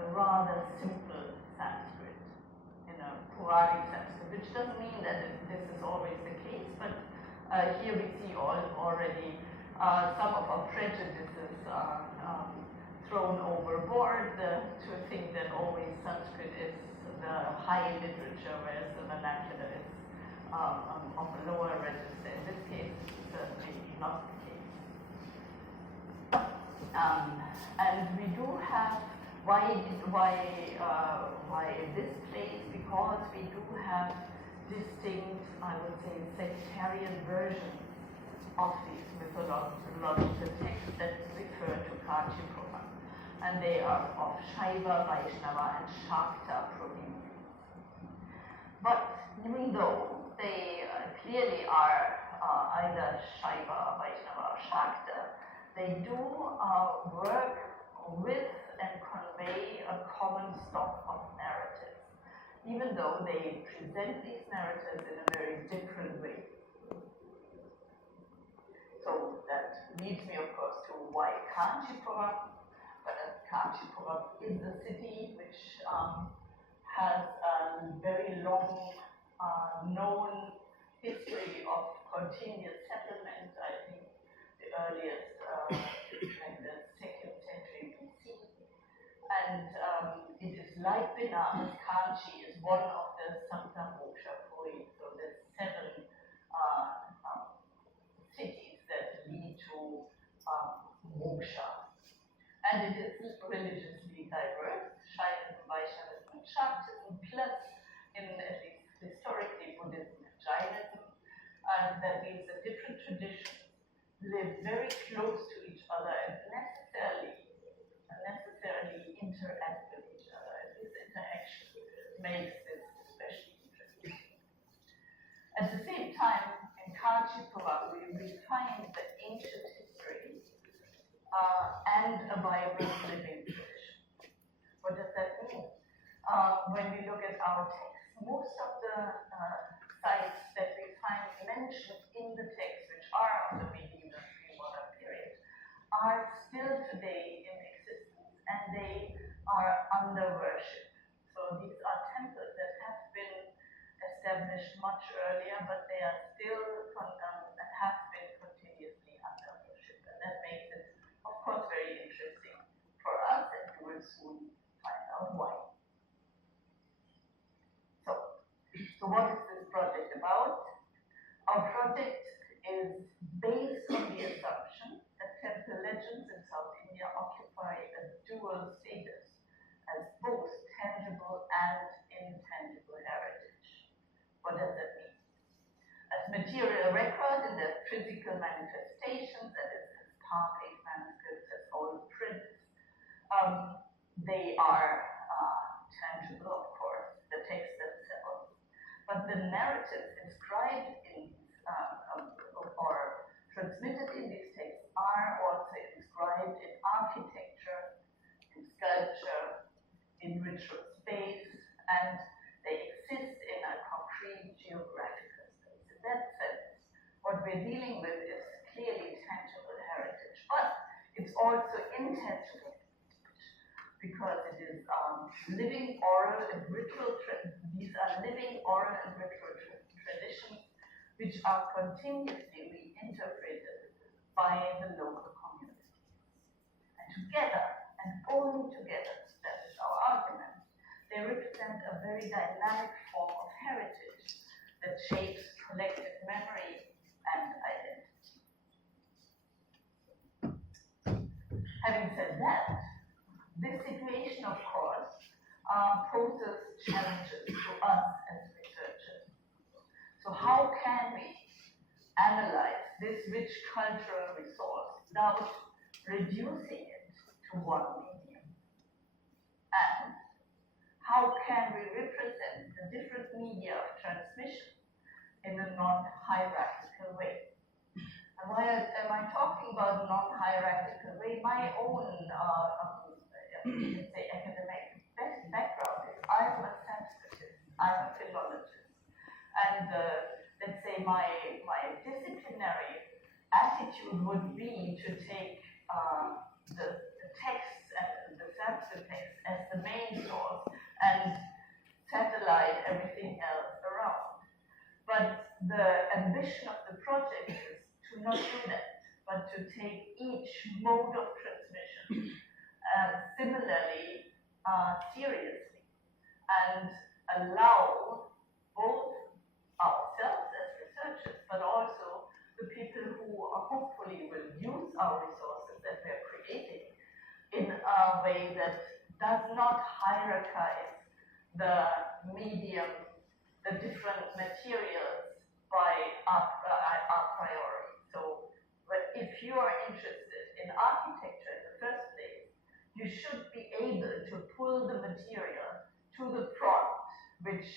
a rather simple Sanskrit, in a Puranic Sanskrit, which doesn't mean that this is always the case, but here we see already some of our prejudices thrown overboard to think that always Sanskrit is the high literature, whereas the vernacular is of a lower register. In this case, certainly not the case. And we do have, why this place? Because we do have distinct, I would say, sectarian versions of these mythological texts that refer to kanchipuram. And they are of Shaiva, Vaishnava, and Shakta provenance. But even though they clearly are either Shaiva, Vaishnava, or Shakta, they do work with and convey a common stock of narratives, even though they present these narratives in a very different way. So that leads me, of course, to why Kanchipuram. But Kanchipuram is a city which has a very long known history of continuous settlement. I think the earliest, like the 2nd century BC. And it is like Benares. Kanchi is one of the Santa Moksha Puri, so the 7 cities that lead to moksha. And it is religiously diverse, Shaivism, Vaishnavism, and Shaktism, plus, in at least historically, Buddhism and Jainism. And that means that different traditions live very close to each other and necessarily interact with each other. And this interaction makes this especially interesting. At the same time, in Kanchipuram, we find the ancient history and a vibrant living tradition. What does that mean? When we look at our text, most of the sites that we find mentioned in the text, which are of the medieval pre-modern period, are still today in existence, and they are under worship. So these are temples that have been established much earlier, but they are still and have been continuously under worship. And that makes it, of course, very interesting for us, and you will soon find out why. So what is this project about? Our project is based on the assumption that temple legends in South India occupy a dual status as both tangible and intangible heritage. What does that mean? As material record in their physical manifestations, that is, as Tartaic manuscripts, as old prints, they are tangible, of course, the texts themselves. But the narratives inscribed in or transmitted in these texts are also inscribed in architecture, in sculpture, in ritual space, and they exist in a concrete geographical space. In that sense, what we're dealing with is clearly tangible heritage, but it's also intangible heritage, because it is living oral and ritual these are living oral and ritual traditions which are continuously reinterpreted by the local communities. And together, and only together, that is our argument, they represent a very dynamic form of heritage that shapes collective memory and identity. Having said that, this situation, of course, poses challenges to us as researchers. So how can we analyze this rich cultural resource without reducing it to one medium? And how can we represent the different media of transmission in a non-hierarchical way? And why am I talking about a non-hierarchical way? My own, let's say, academic background is I'm a Sanskritist, I'm a philologist. And let's say my disciplinary attitude would be to take the texts and the Sanskrit texts as the main to take each mode of transmission similarly seriously and allow both ourselves as researchers, but also the people who hopefully will use our resources that we are creating in a way that does not hierarchize the medium, the different materials by a priori. So if you are interested in architecture in the first place, you should be able to pull the material to the product which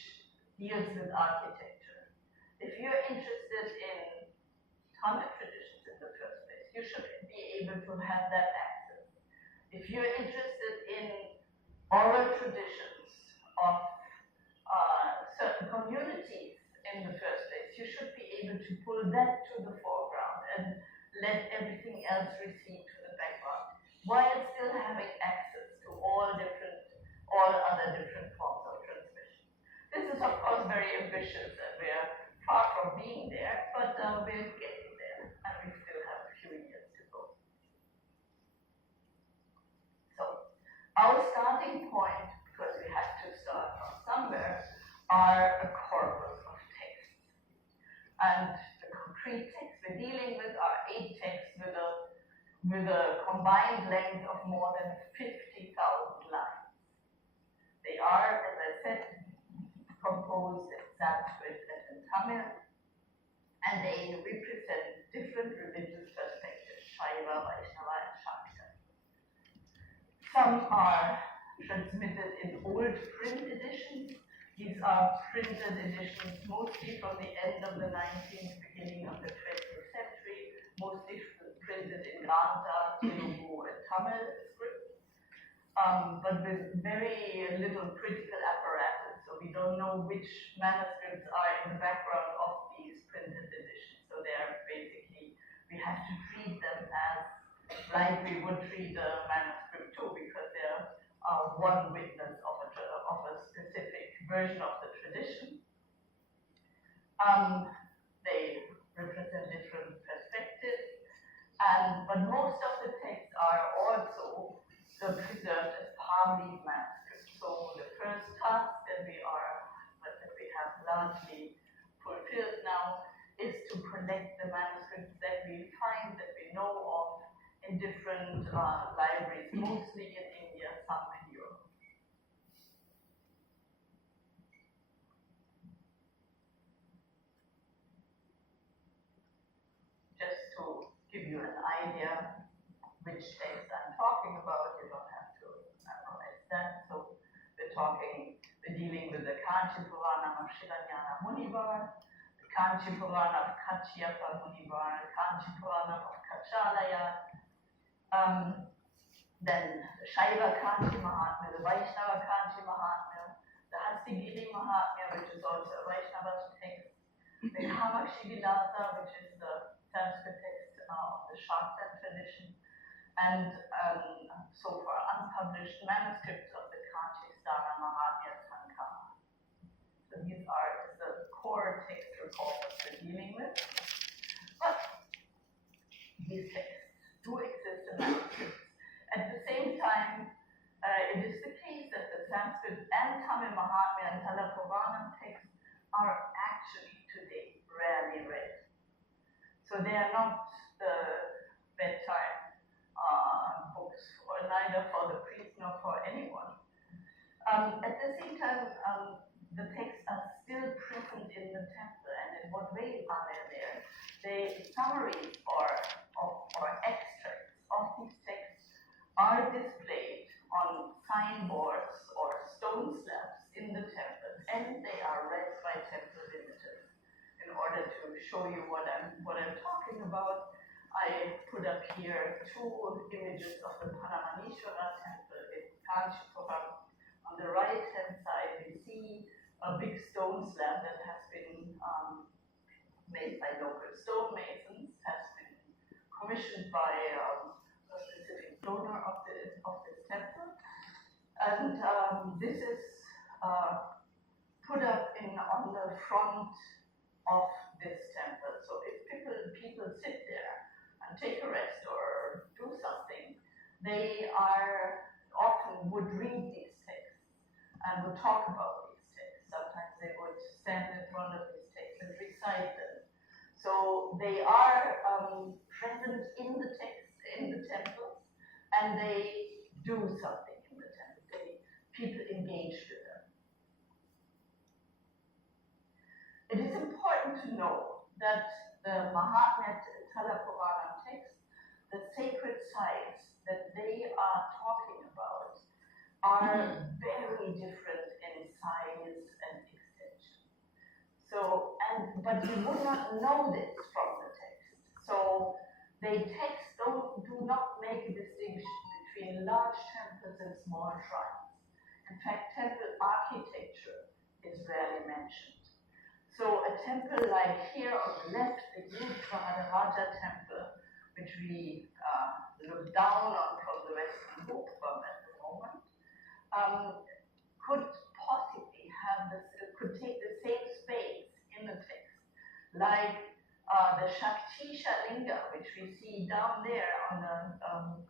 deals with architecture. If you're interested in Tamil traditions in the first place, you should be able to have that access. If you're interested in oral traditions of certain communities in the first place, you should be able to pull that to the foreground and let everything else recede to the background, while still having access to all other different forms of transmission. This is of course very ambitious and we're far from being there, but we're getting there and we still have a few years to go. So our starting point, because we have to start from somewhere, are a corpus of texts. And the concrete texts we're dealing with are 8 texts with a combined length of more than 50,000 lines. They are, as I said, composed in Sanskrit and in Tamil, and they represent different religious perspectives, Shaiva, Vaishnava, and Shakta. Some are transmitted in old print editions. These are printed editions mostly from the end of the 19th, beginning of the 20th century, mostly printed in Ganta, Telugu, and Tamil script, but with very little critical apparatus. So we don't know which manuscripts are in the background of these printed editions. So they're basically, we have to treat them as like we would treat a manuscript too, because they're one witness of a specific version of the tradition. They represent different perspectives, but most of the texts are also preserved as palm leaf manuscripts. So the first task that we have largely fulfilled now is to collect the manuscripts that we find, that we know of in different libraries, mostly in India, some in Europe. Just to give you an idea which text I'm talking about, you don't have to memorize that. So we're dealing with the Kanchipuram of Shilanyana Munivar, the Kanchipuram of Kachyapa Munivar, the Kanchipuram of Kachalaya, then the Shaiva Kanchi Mahatmya, the Vaishnava Kanchi Mahatmya, the Hastigiri Mahatmya, which is also a Vaishnava text, the Kamakshi Vilasa, which is the Sanskrit text of the Shakta tradition, and so far unpublished manuscripts of the Kanchi Stana Mahatmya Sankara. So these are the core text corpus we're dealing with. But these texts do exist in manuscripts. At the same time, it is the case that the Sanskrit and Tamil Mahatmya and Talapuranam texts are actually today rarely read. So they are not the bedtime books, or neither for the priest nor for anyone. At the same time, the texts are still present in the temple, and in what way are they there? Summaries or extracts of these texts are displayed on signboards or stone slabs in the temple, and they are read by temple visitors. In order to show you what I'm talking about, I put up here 2 images of the Paramanishwara temple in Kanchipuram. On the right-hand side, we see a big stone slab that has been made by local stonemasons, has been commissioned by a specific donor of this temple, and this is put up on the front of this temple. So if people sit there and take a rest they are often would read these texts and would talk about these texts. Sometimes they would stand in front of these texts and recite them. So they are present in the text, in the temples, and they do something in the temple. People engage with them. It is important to know that the Mahatmya Tala-Purana text, the sacred sites that they are talking about, are very different in size and extension. So, but you would not know this from the text. So, they do not make a distinction between large temples and small shrines. In fact, temple architecture is rarely mentioned. So a temple like here on the left, the huge Maharaja temple, which we look down on from the Western Hochbahn at the moment, could possibly could take the same space in the text, like the Shaktisha Linga, which we see down there on the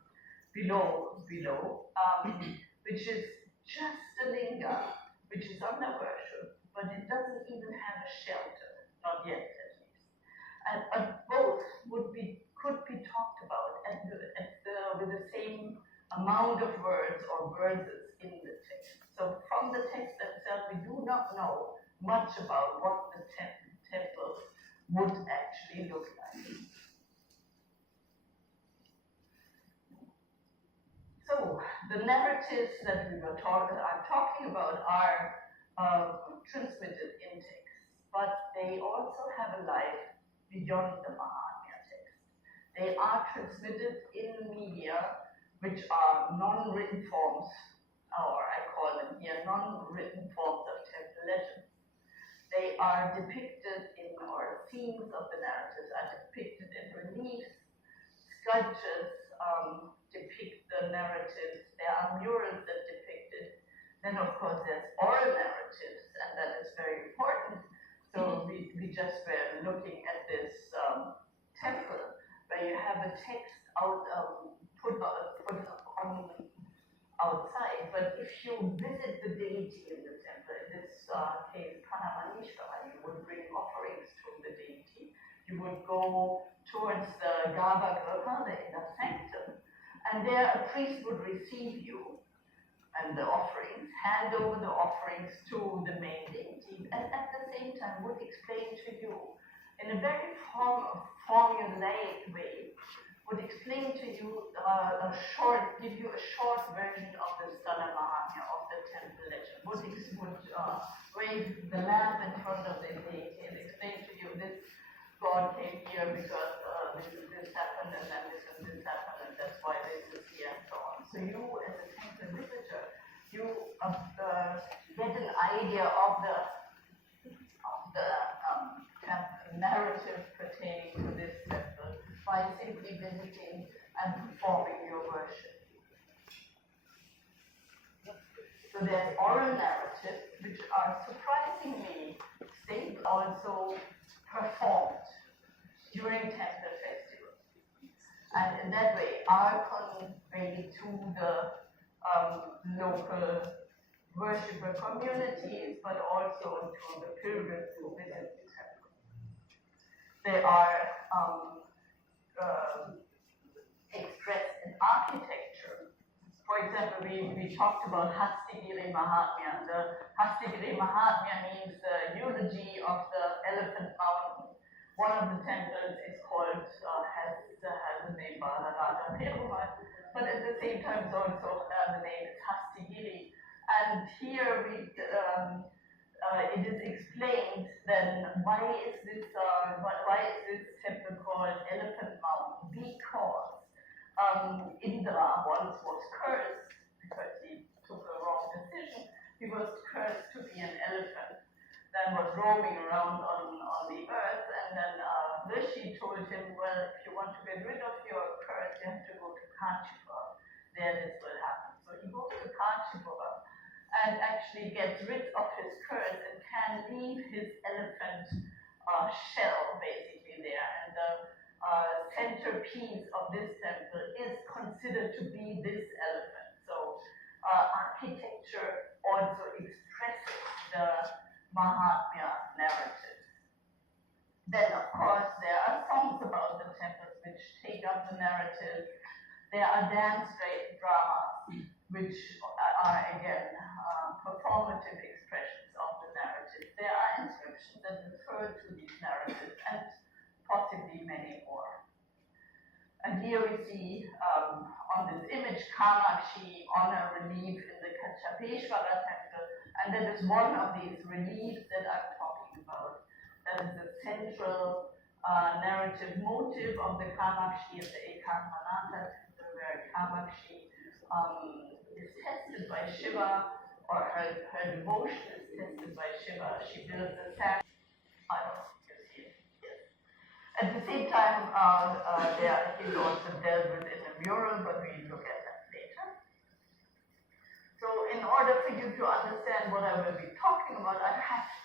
below, which is just a linga, which is under worship, but it doesn't even have a shelter, not yet at least. But both could be talked about with the same amount of words or verses in the text. So from the text itself, we do not know much about what the temple would actually look like. So the narratives that I'm talking about are transmitted in text, but they also have a life beyond the Mahatmya text. They are transmitted in media, which are non-written forms, or I call them here non-written forms of temple legends. They are depicted in, or themes of the narratives are depicted in reliefs, sculptures depict the narratives, there are murals that depict it. Then, of course, there's oral narratives, and that is very important. So we just were looking at this temple where you have a text put on outside. But if you visit the deity in the temple, in this case, Pranamanishvara, you would bring offerings to the deity. You would go towards the Garbhagriha, the inner sanctum, and there a priest would receive you and the offerings, hand over the offerings to the main deity, and at the same time would explain to you in a very formulaic way, would explain to you give you a short version of the Sthala Mahatmya, of the temple legend, would raise the lamp in front of the deity and explain to you this God came here because this happened, and then this and this happened, and that's why this is here, and so on. So you, as a temple visitor, you get an idea of the narrative pertaining to this temple by simply visiting and performing your worship. So there's oral narratives, which are surprisingly stable, also performed during temple festivals, and in that way are conveyed to the local worshipper communities, but also to the pilgrims who visit the temple. They are expressed in architecture. For example, we talked about Hastigiri Mahatmya. The Hastigiri Mahatmya means the eulogy of the elephant mountain. One of the temples is called, has the name Maharaja Perumal, but at the same time it's also the name is Hastigiri. And here it is explained then why is this temple called Elephant Mountain? Because Indra once was cursed because he took a wrong decision. He was cursed to be an elephant that was roaming around on the earth, and then Rishi told him, well, if you want to get rid of your curse, you have to go to Kanchipuram. There this will happen. So he goes to Kanchipuram and actually gets rid of his curse and can leave his elephant shell basically there. And the centerpiece of this temple is considered to be this elephant. So architecture also expresses the Mahatmya narrative. Then, of course, there are songs about the temples which take up the narrative. There are dance dramas, which are again performative expressions of the narrative. There are inscriptions that refer to these narratives, and possibly many more. And here we see on this image Kamakshi on a relief in the Kanchipuram temple, and that is one of these reliefs that I'm talking about. That is the central narrative motive of the Kamakshi and the Ekatanata temple, where Kamakshi is tested by Shiva, or her devotion is tested by Shiva. She builds a sand. I don't know, you see it. Yes. At the same time, there is also dealt with in a mural, but we look at that later. So in order for you to understand what I will be talking about, I have to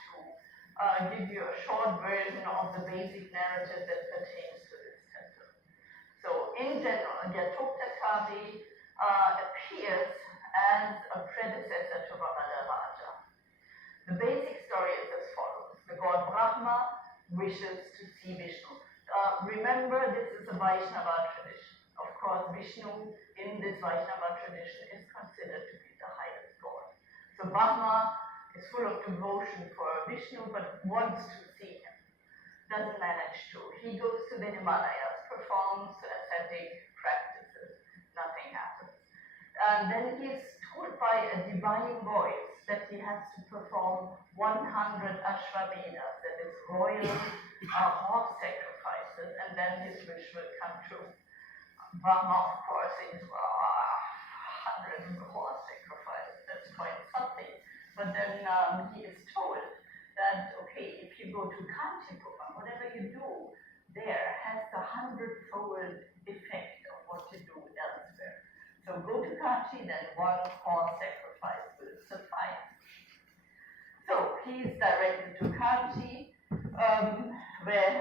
give you a short version of the basic narrative that pertains to this temple. So in general, Yathoktakavi appears as a predecessor to Raja. The basic story is as follows. The god Brahma wishes to see Vishnu. Remember, this is a Vaishnava tradition. Of course, Vishnu in this Vaishnava tradition is considered to be the highest god. So Brahma is full of devotion for Vishnu, but wants to see him. Doesn't manage to. He goes to the Himalayas, performs ascetic practices. Nothing happens. And then he is told by a divine voice that he has to perform 100 Ashvamedas, that is royal horse sacrifices, and then his wish will come true. Brahma, of course, thinks, well, 100 horse sacrifices, that's quite something. But then he is told that, okay, if you go to Kanchipuram, whatever you do there has the 100-fold effect of what you do elsewhere. So go to Kanchi, then one horse sacrifice will suffice. So he is directed to Kanchi, where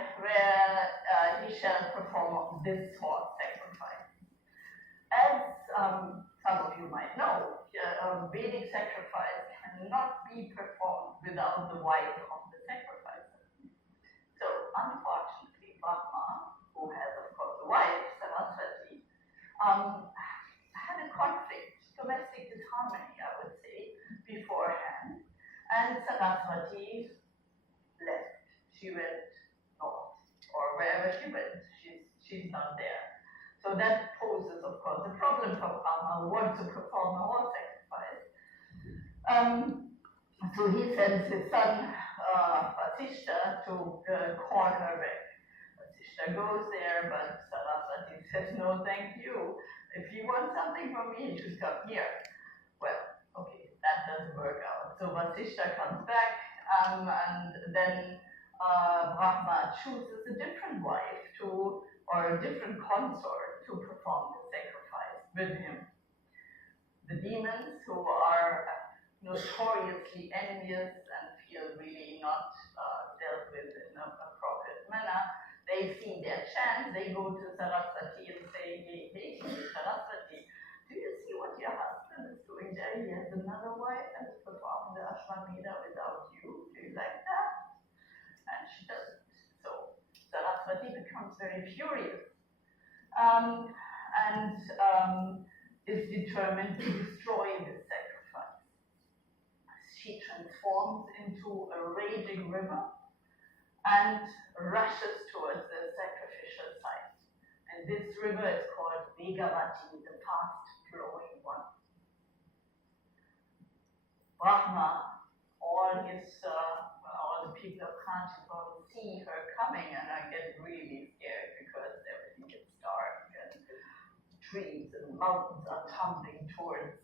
he shall perform this horse sacrifice. As some of you might know, Vedic sacrifice cannot be performed without the wife of the sacrificer. So unfortunately, Brahma, who has of course a wife, Saraswati, had a conflict, domestic disharmony, I would say, beforehand, and Saraswati left. She went north, or wherever she went, she's not there. So that poses, of course, a problem for Brahma, who wants to perform a horse sacrifice. So he sends his son Vasishta to call her back. Vasishta goes there, but Saraswati says, no, thank you. If you want something from me, you should come here. Well, okay, that doesn't work out. So Vasishta comes back, and then Brahma chooses a different wife or a different consort to perform the sacrifice with him. The demons, who are notoriously envious and feel really not dealt with in a appropriate manner, they see their chance, they go to Saraswati and say, hey, Saraswati, do you see what your husband is doing there? He has another wife and is performing the Ashvamedha without you. Do you like that? And she doesn't. So Saraswati becomes very furious and is determined to destroy this sacrifice. She transforms into a raging river and rushes towards the sacrificial site. And this river is called Vegavati, the fast-flowing one. Brahma, all the people of Kanchipuram see her coming, and I get really scared because everything gets dark and trees and mountains are tumbling towards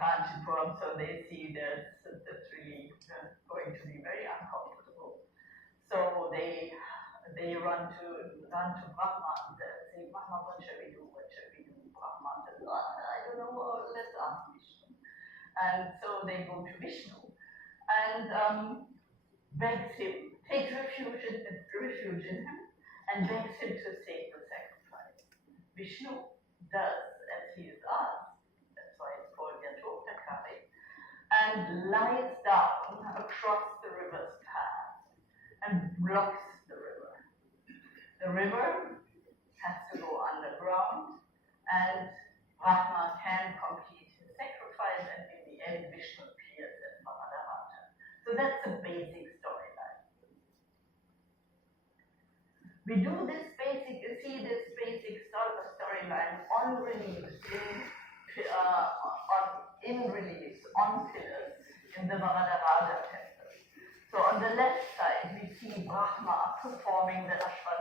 Kanchipuram, so they see that's really going to be very uncomfortable. So they run to Brahma and say, Brahma, what shall we do? What shall we do? Brahma says, I don't know, let's ask Vishnu. And so they go to Vishnu and begs him, takes refuge in him, and and begs him to take the sacrifice. Vishnu does as he is asked, that's why it's called Yatoktakari, and lies down across the river's path and blocks the river. The river has to go underground, and Brahma can complete his sacrifice, and in the end Vishnu appears as Mahabharata. So that's a basic storyline. We do this basic, see this basic storyline on reliefs, in reliefs, on pillars in the Mahabharata temple. So on the left side we see Brahma performing the Ashwagandha